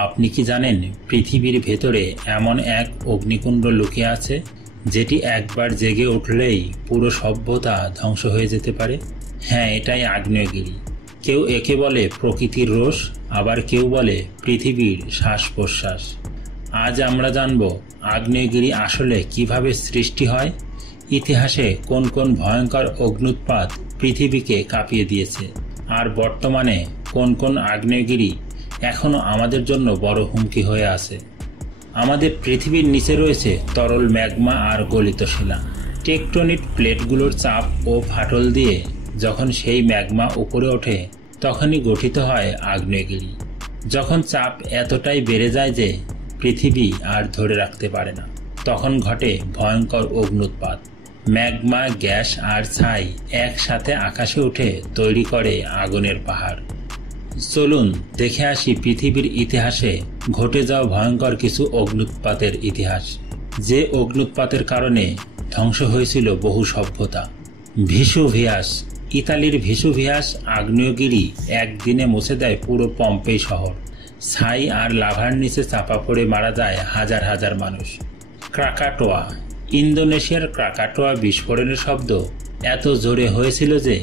আপনি কি জানেন পৃথিবীর ভেতরে এমন এক অগ্নিকুণ্ড লুকিয়ে আছে যেটি একবার জেগে উঠলেই পুরো সভ্যতা ধ্বংস হয়ে যেতে পারে? হ্যাঁ, এটাই আগ্নেয়গিরি। কেউ একে বলে প্রকৃতির রোষ, আবার কেউ বলে পৃথিবীর শ্বাস প্রশ্বাস। আজ আমরা জানব আগ্নেয়গিরি আসলে কিভাবে সৃষ্টি হয়, ইতিহাসে কোন কোন ভয়ঙ্কর অগ্ন্যুৎপাত পৃথিবীকে কাঁপিয়ে দিয়েছে, আর বর্তমানে কোন কোন আগ্নেয়গিরি এখনও আমাদের জন্য বড় হুমকি হয়ে আছে। আমাদের পৃথিবীর নিচে রয়েছে তরল ম্যাগমা আর গলিত শিলা। টেকটনিক প্লেটগুলোর চাপ ও ফাটল দিয়ে যখন সেই ম্যাগমা উপরে ওঠে তখনই গঠিত হয় আগ্নেয়গিরি। যখন চাপ এতটাই বেড়ে যায় যে পৃথিবী আর ধরে রাখতে পারে না, তখন ঘটে ভয়ঙ্কর অগ্ন্যুৎপাত। ম্যাগমা, গ্যাস আর ছাই একসাথে আকাশে উঠে তৈরি করে আগুনের পাহাড়। চলুন দেখে আসি পৃথিবীর ইতিহাসে ঘটে যাওয়া ভয়ঙ্কর কিছু অগ্ন্যুৎপাতের ইতিহাস, যে অগ্ন্যুৎপাতের কারণে ধ্বংস হয়েছিল বহু সভ্যতা। ভিসুভিয়াস। ইতালির ভিসুভিয়াস আগ্নেয়গিরি একদিনে মুছে দেয় পুরো পম্পেই শহর। ছাই আর লাভার নিচে চাপা পড়ে মারা যায় হাজার হাজার মানুষ। ক্রাকাটোয়া। ইন্দোনেশিয়ার ক্রাকাটোয়া বিস্ফোরণের শব্দ এত জোরে হয়েছিল যে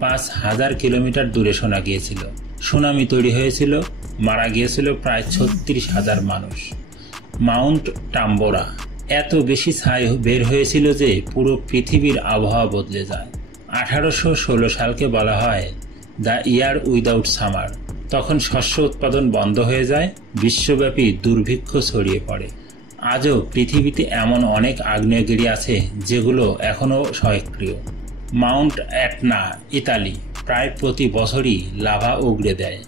৫,০০০ কিলোমিটার দূরে শোনা গিয়েছিল। সুনামি তৈরি হয়েছিল, মারা গিয়েছিল প্রায় ৩৬,০০০ মানুষ। মাউন্ট টাম্বোরা। এত বেশি ছাই বের হয়েছিল যে পুরো পৃথিবীর আবহাওয়া বদলে যায়। ১৮১৬ সালকে বলা হয় দ্য ইয়ার উইদাউট সামার। তখন শস্য উৎপাদন বন্ধ হয়ে যায়, বিশ্বব্যাপী দুর্ভিক্ষ ছড়িয়ে পড়ে। আজও পৃথিবীতে এমন অনেক আগ্নেয়গিরি আছে যেগুলো এখনও সক্রিয়। Mount অ্যাটনা, Italy. প্রায় প্রতি বছরই লাভা উগড়ে দেয়।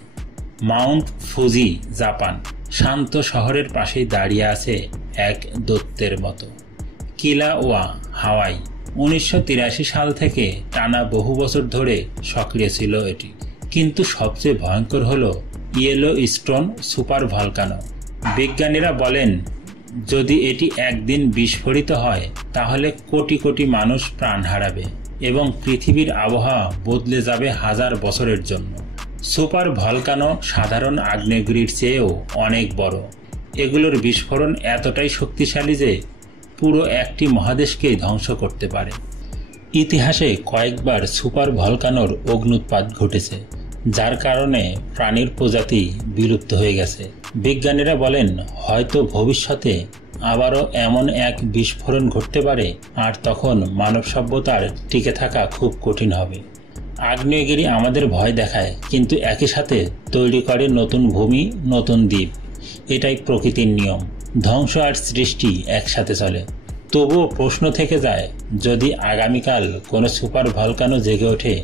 Mount Fuji, Japan. শান্ত শহরের পাশেই দাঁড়িয়ে আছে এক দৈত্যের মতো। কিলাওয়া, হাওয়াই। ১৯৮৩ সাল থেকে টানা বহু বছর ধরে সক্রিয় ছিল এটি। কিন্তু সবচেয়ে ভয়ঙ্কর হল ইয়েলো স্টোন সুপার ভলকানো। বিজ্ঞানীরা বলেন যদি এটি একদিন বিস্ফোরিত হয় তাহলে কোটি কোটি মানুষ প্রাণ হারাবে এবং পৃথিবীর আবহাওয়া বদলে যাবে হাজার বছরের জন্য। সুপার ভলকানো সাধারণ আগ্নেয়গিরির চেয়েও অনেক বড়। এগুলোর বিস্ফোরণ এতটাই শক্তিশালী যে পুরো একটি মহাদেশকেই ধ্বংস করতে পারে। ইতিহাসে কয়েকবার সুপার ভলকানোর অগ্ন্যুৎপাত ঘটেছে, যার কারণে প্রাণীর প্রজাতি বিলুপ্ত হয়ে গেছে। বিজ্ঞানীরা বলেন হয়তো ভবিষ্যতে আবারও এমন এক বিস্ফোরণ ঘটতে পারে, আর তখন মানব সভ্যতার টিকে থাকা খুব কঠিন হবে। আগ্নেয়গিরি আমাদের ভয় দেখায়, কিন্তু একই সাথে তৈরি করে নতুন ভূমি, নতুন দ্বীপ। এটাই প্রকৃতির নিয়ম, ধ্বংস আর সৃষ্টি একসাথে চলে। তবুও প্রশ্ন থেকে যায়, যদি আগামীকাল কোনো সুপার ভলকানো জেগে ওঠে,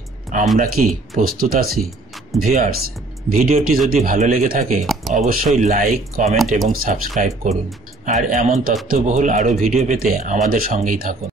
আমরা কি প্রস্তুত আছি? ভিউয়ার্স, ভিডিওটি যদি ভালো লেগে থাকে অবশ্যই লাইক, কমেন্ট এবং সাবস্ক্রাইব করুন। আর এমন তথ্যবহুল আরও ভিডিও পেতে আমাদের সঙ্গেই থাকুন।